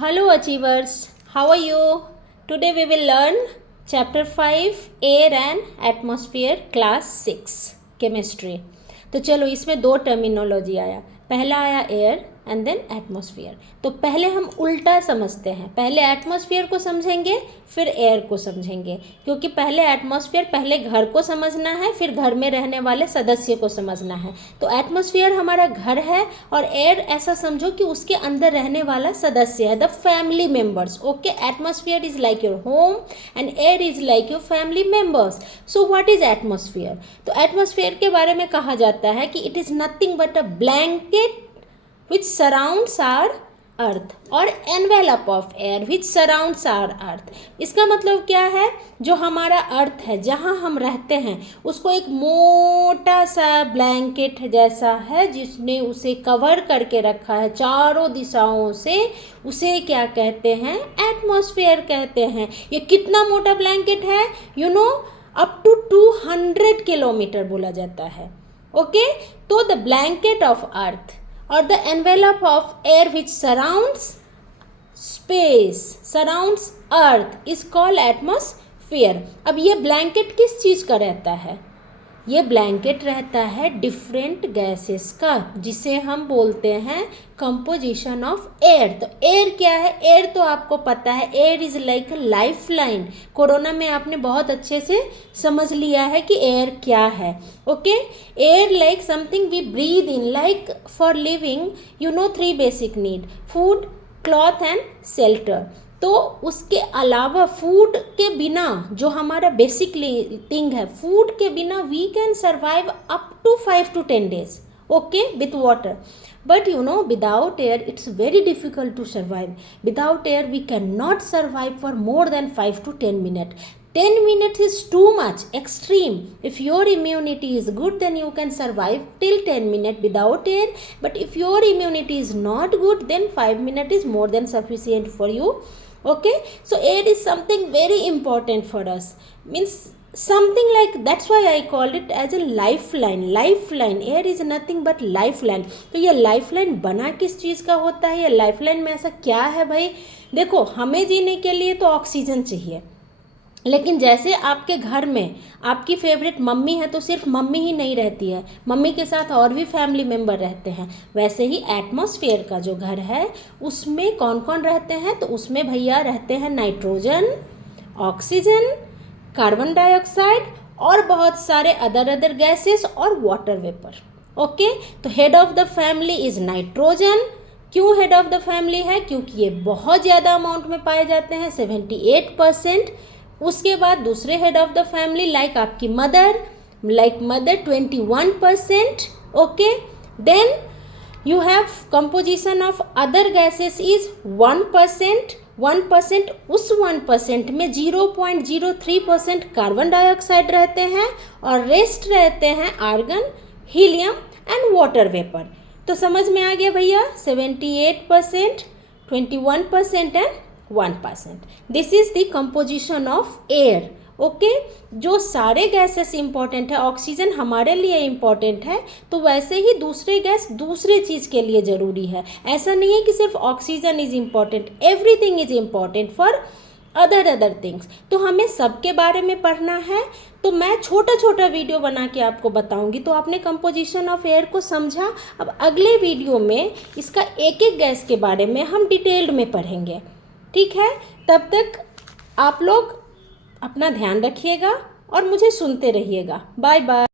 Hello achievers, how are you? Today we will learn chapter 5 Air and Atmosphere class 6 Chemistry. तो चलो इसमें दो terminology आया, पहला आया एयर एंड देन एटमॉस्फेयर। तो पहले हम उल्टा समझते हैं, पहले एटमॉस्फेयर को समझेंगे फिर एयर को समझेंगे, क्योंकि पहले एटमॉस्फेयर पहले घर को समझना है फिर घर में रहने वाले सदस्य को समझना है। तो एटमॉस्फेयर हमारा घर है और एयर ऐसा समझो कि उसके अंदर रहने वाला सदस्य है, the family members. Okay, atmosphere is like your home and air is like your family members. So what is atmosphere? तो एटमॉस्फेयर के बारे में कहा जाता है कि it is nothing but a blanket which surrounds our earth और envelope of air which surrounds our earth. इसका मतलब क्या है, जो हमारा अर्थ है जहाँ हम रहते हैं उसको एक मोटा सा ब्लैंकेट जैसा है जिसने उसे कवर करके रखा है चारों दिशाओं से, उसे क्या कहते हैं? एटमॉस्फेयर कहते हैं। ये कितना मोटा ब्लैंकेट है? You know, up to 200 kilometre बोला जाता है। ओके, तो the blanket of earth or the envelope of air which surrounds space, surrounds earth is called atmosphere। अब ये ब्लैंकेट किस चीज़ का रहता है? ये ब्लैंकेट रहता है डिफरेंट गैसेस का, जिसे हम बोलते हैं कंपोजिशन ऑफ एयर। तो एयर क्या है? एयर तो आपको पता है, air is like life line. Corona में आपने बहुत अच्छे से समझ लिया है कि एयर क्या है। Okay, air like something we breathe in, like for living you know 3 basic need, food, cloth and shelter. तो उसके अलावा फूड के बिना जो हमारा बेसिक थिंग है, फूड के बिना we can survive up to 5 to 10 days, okay, with water. But you know without air it's very difficult to survive. Without air we can not survive for more than 5 to 10 minutes। 10 minutes is too much, extreme. If your immunity is good, then you can survive till 10 minutes without air. But if your immunity is not good, then 5 minutes is more than sufficient for you. Okay, so air is something very important for us, means something like, that's why I called it as a lifeline। lifeline, air is nothing but lifeline। तो ये lifeline बना किस चीज़ का होता है? ये lifeline में ऐसा क्या है भाई? देखो, हमें जीने के लिए तो ऑक्सीजन चाहिए, लेकिन जैसे आपके घर में आपकी फेवरेट मम्मी है तो सिर्फ मम्मी ही नहीं रहती है, मम्मी के साथ और भी फैमिली मेम्बर रहते हैं। वैसे ही एटमॉस्फेयर का जो घर है उसमें कौन कौन रहते हैं? तो उसमें भैया रहते हैं नाइट्रोजन, ऑक्सीजन, कार्बन डाइऑक्साइड और बहुत सारे अदर गैसेस और वाटर वेपर। ओके, तो head of the family is nitrogen. क्यों हेड ऑफ द फैमिली है? क्योंकि ये बहुत ज़्यादा अमाउंट में पाए जाते हैं, 78%। उसके बाद दूसरे head of the family like आपकी mother, 21%। Okay, then you have composition of other gases is 1%। 1%, उस 1% में 0.03% कार्बन डाइऑक्साइड रहते हैं और रेस्ट रहते हैं argon, helium and water vapour. तो समझ में आ गया भैया, 78%, 21% and 1%। This is the composition of air. Okay, जो सारे गैसेस इंपॉर्टेंट है, ऑक्सीजन हमारे लिए इंपॉर्टेंट है, तो वैसे ही दूसरे गैस दूसरे चीज़ के लिए ज़रूरी है। ऐसा नहीं है कि सिर्फ oxygen is important, everything is important for other things. तो हमें सबके बारे में पढ़ना है, तो मैं छोटा छोटा वीडियो बना के आपको बताऊंगी। तो आपने कंपोजिशन ऑफ एयर को समझा। अब अगले वीडियो में इसका एक एक गैस के बारे में हम डिटेल्ड में पढ़ेंगे, ठीक है? तब तक आप लोग अपना ध्यान रखिएगा और मुझे सुनते रहिएगा। Bye bye.